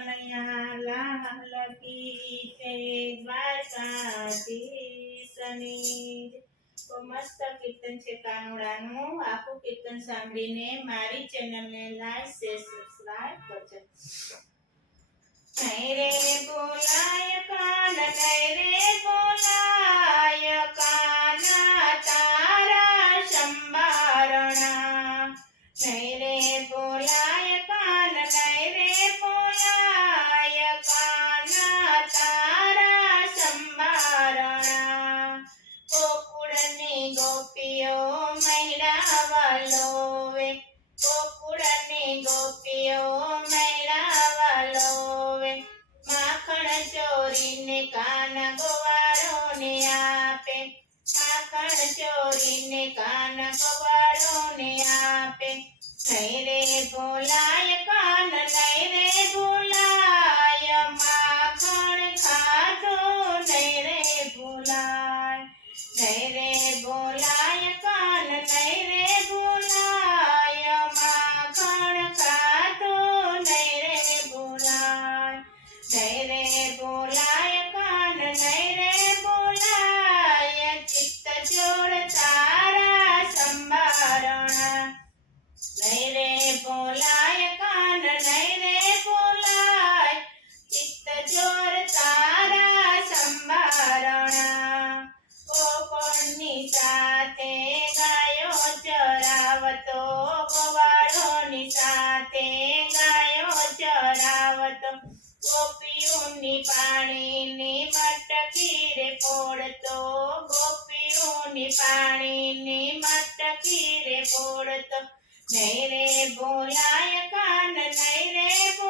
कन्हैया लाल की जय द्वारकाधी सनी તો મસ્ત કીર્તન છે કાનોડાનું આખું કીર્તન સાંભળીને મારી ચેનલને લાઈક શેર સબસ્ક્રાઇબ કરજો ચોરીને કાન ગવાળોને આપે સાકણ ચોરીને કાન ગવાળોને આપે થઈ રે ભોલાય પાણીને મટકી રે પોડતો ગોપીઓની પાણીને મટકી રે પોડતો નહીં રે બોલાય કાન નહીં રે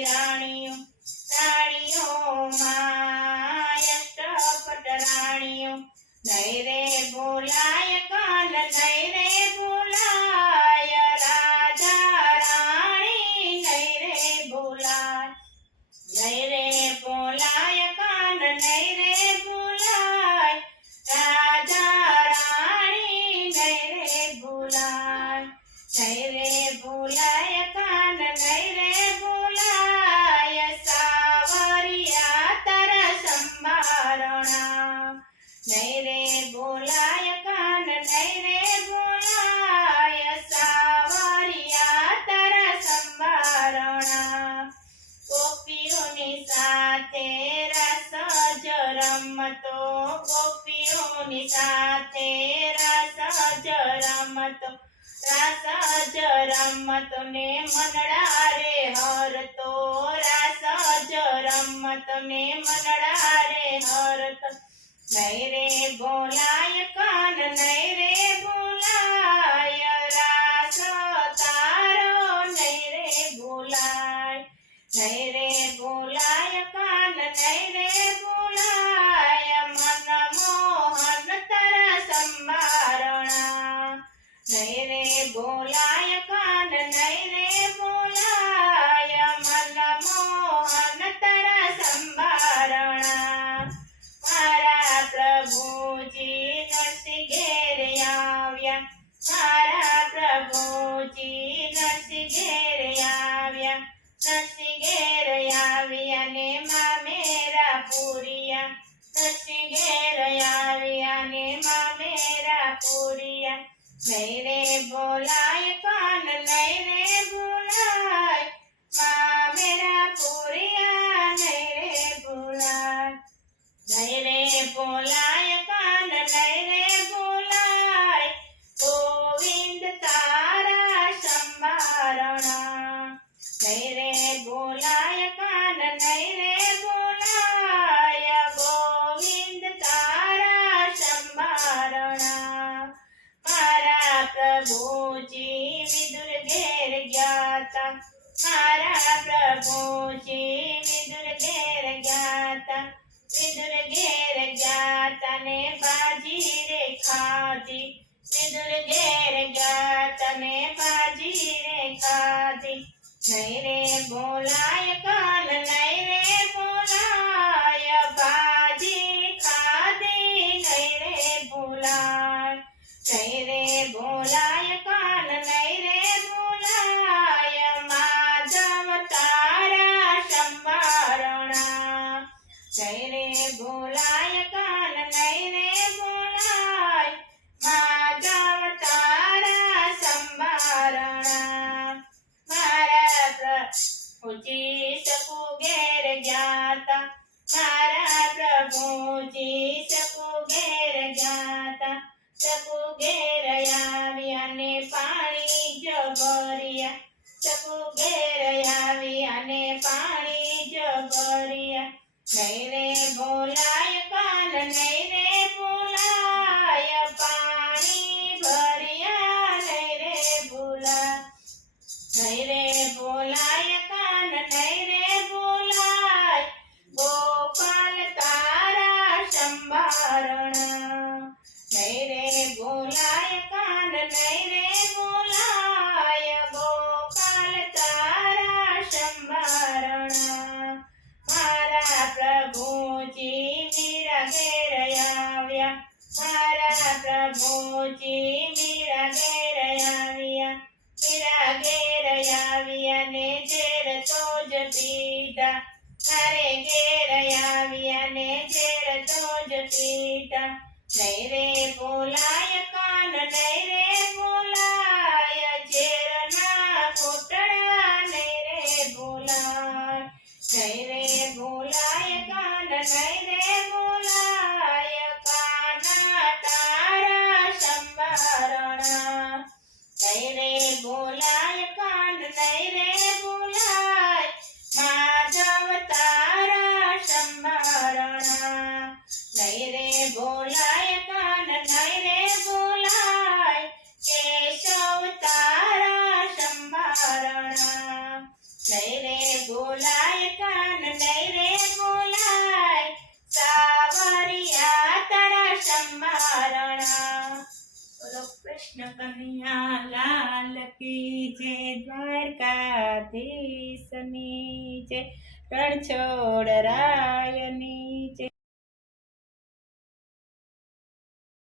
yeah. ગોપીઓની સાથે રસ જ રમતો ગોપીઓની સાથે રસ જ રમતો રાસ જ રમતો ને મનડા રે હરતો રાસ જ રમતો ને મનડા રે હરતો નહીં રે બોલાય કાન નહીં રે બોલાય નહીં રે બોલાય કાન નહીં રે બોલાય મન મોહન તારા સંભારણા નહીં રે બોલાય पूरिया सचिन ने माँ मेरा पूरिया मेरे बोलाए कौन मैंने बोलाए माँ मेरा पूरिया मैंने बुलाए मेरे बोला મારા પ્રભુ છે વિદુર ઘેર જ્ઞાતા વિદુર ઘેર જ્ઞાતા ને બાજી રે ખાધી વિદુર ઘેર જ્ઞાતા ને બાજી રે ખાધી નહીં રે બોલાય કા बोलाय कान नैने बोलाय माझा अवतारा संभारणा मारा प्रभुजी सकू घेर ज्ञाता मारा સંભારણ નહીં રે બોલાય કાન નહીં રે બોલાય ગોપાલ તારા સંભારણ મારા પ્રભુજી મીરા ઘેર આવ્યા મારા પ્રભુજી నైరే పోలాయ కాన నైరే పో શરણાઈને બોલાય કેશવ તારા સંભારણા જય રે બોલાય કાન જય રે બોલાય સાવરિયા તારા સંભારણા બોલો કૃષ્ણ કન્યા લાલ કી જે દ્વારકાધીશની જે રણછોડ રાયની જે